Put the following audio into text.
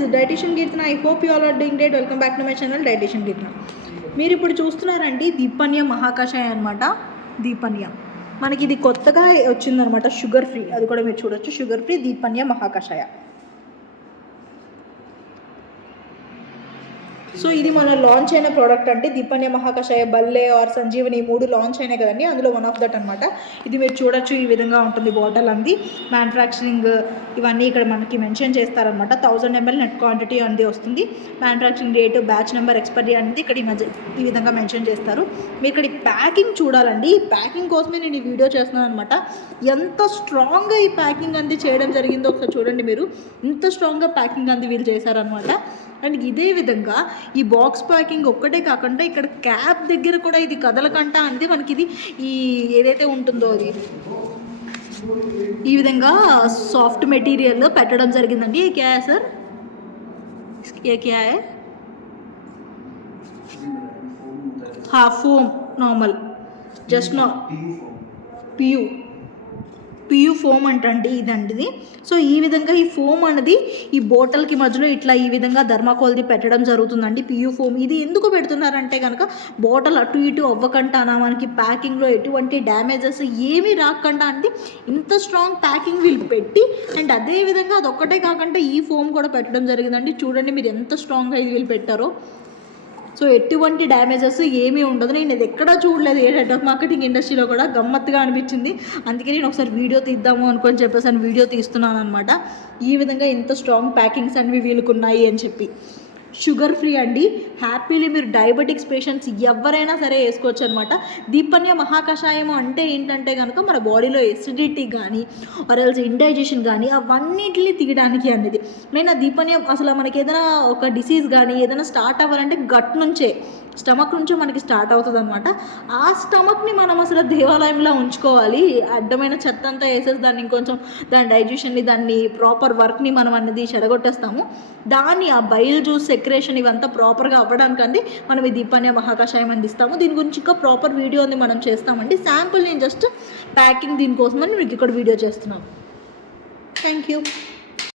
This is dietitian Keerthana. I hope you all are doing great. Welcome back to my channel dietitian Keerthana. మీరు ఇప్పుడు చూస్తున్నారండి దీపన్య మహాకషాయ అనమాట. దీపన్య మనకి ఇది కొత్తగా వచ్చిందనమాట, షుగర్ ఫ్రీ. అది కూడా మీరు చూడొచ్చు, షుగర్ ఫ్రీ దీపన్య మహాకషాయ. సో ఇది మన లాంచ్ అయిన ప్రోడక్ట్ అండి, దీపన్య మహాకషాయ. బల్లే ఆర్ సంజీవని 3 లాంచ్ అయినాయి కదండి, అందులో వన్ ఆఫ్ దట్ అనమాట. ఇది మీరు చూడొచ్చు, ఈ విధంగా ఉంటుంది బాటిల్ అంది. మ్యానుఫ్యాక్చరింగ్ ఇవన్నీ ఇక్కడ మనకి మెన్షన్ చేస్తారనమాట. 1000 ml నెట్ క్వాంటిటీ అనేది వస్తుంది. Manufacturing date, batch number, expiry అనేది ఇక్కడ ఈ విధంగా మెన్షన్ చేస్తారు. మీరు ఇక్కడ ఈ ప్యాకింగ్ చూడాలండి. ఈ ప్యాకింగ్ కోసమే నేను ఈ వీడియో చేస్తున్నాను అనమాట. ఎంత స్ట్రాంగ్గా ఈ ప్యాకింగ్ అంది చేయడం జరిగిందో ఒకసారి చూడండి మీరు. ఇంత స్ట్రాంగ్గా ప్యాకింగ్ అంది వీళ్ళు చేశారనమాట. అండ్ ఇదే విధంగా ఈ బాక్స్ ప్యాకింగ్ ఒక్కటే కాకుండా ఇక్కడ క్యాప్ దగ్గర కూడా ఇది కదలకంట అనేది మనకి ఇది ఈ ఏదైతే ఉంటుందో అది ఈ విధంగా సాఫ్ట్ మెటీరియల్ పెట్టడం జరిగిందండి. ఏ క్యా సార్, ఏ క్యా foam normal just PU foam అంటండి ఇదండి ఇది. సో ఈ విధంగా ఈ ఫోమ్ అనేది ఈ బాటిల్కి మధ్యలో ఇట్లా ఈ విధంగా ధర్మాకోల్ది పెట్టడం జరుగుతుందండి. పియూ ఫోమ్ ఇది ఎందుకు పెడుతున్నారంటే కనుక బాటిల్ అటు ఇటు అవ్వకుండా మనకి ప్యాకింగ్లో ఎటువంటి డ్యామేజెస్ ఏమీ రాకుండా అండి ఇంత స్ట్రాంగ్ ప్యాకింగ్ వీళ్ళు పెట్టి, అండ్ అదేవిధంగా అది ఒక్కటే కాకుండా ఈ ఫోమ్ కూడా పెట్టడం జరిగిందండి. చూడండి మీరు ఎంత స్ట్రాంగ్గా ఇది వీళ్ళు పెట్టారో. సో ఎటువంటి డ్యామేజెస్ ఏమీ ఉండదు. నేను ఇది ఎక్కడా చూడలేదు, ఏ నెట్వర్క్ మార్కెటింగ్ ఇండస్ట్రీలో కూడా. గమ్మత్తుగా అనిపించింది, అందుకే నేను ఒకసారి వీడియో తీద్దాము అనుకొని చెప్పేసి వీడియో తీస్తున్నాను అనమాట. ఈ విధంగా ఇంత స్ట్రాంగ్ ప్యాకింగ్స్ అనేవి వీళ్ళకున్నాయి అని చెప్పి. షుగర్ ఫ్రీ అండి, హ్యాపీలీ మీరు డయాబెటిక్స్ పేషెంట్స్ ఎవరైనా సరే వేసుకోవచ్చు అనమాట. దీపన్య మహాకషాయం అంటే ఏంటంటే కనుక మన బాడీలో ఎసిడిటీ కానీ ఆర్ఎల్స్ ఇండైజెషన్ కానీ అవన్నిటిని తీయడానికి అనేది. నేను ఆ దీపన్య అసలు మనకి ఏదైనా ఒక డిసీజ్ కానీ ఏదైనా స్టార్ట్ అవ్వాలంటే గట్ నుంచే, స్టమక్ నుంచే మనకి స్టార్ట్ అవుతుంది అనమాట. ఆ స్టమక్ని మనం అసలు దేవాలయంలో ఉంచుకోవాలి. అడ్డమైన చెత్త అంతా వేసేసి దాన్ని ఇంకొంచెం దాని డైజెషన్ని, దాన్ని ప్రాపర్ వర్క్ని మనం అనేది చెడగొట్టేస్తాము. దాన్ని ఆ బైల్ జ్యూస్ సెక్రేషన్ ఇవంతా ప్రాపర్గా అవ్వడానికండి మనం ఈ దీపన్య మహాకషాయం అందిస్తాము. దీని గురించి ఇంకా ప్రాపర్ వీడియో ఉంది మనం చేస్తామండి. శాంపుల్ నేను జస్ట్ ప్యాకింగ్ దీనికోసమని మీకు ఇక్కడ వీడియో చేస్తున్నాను. Thank you.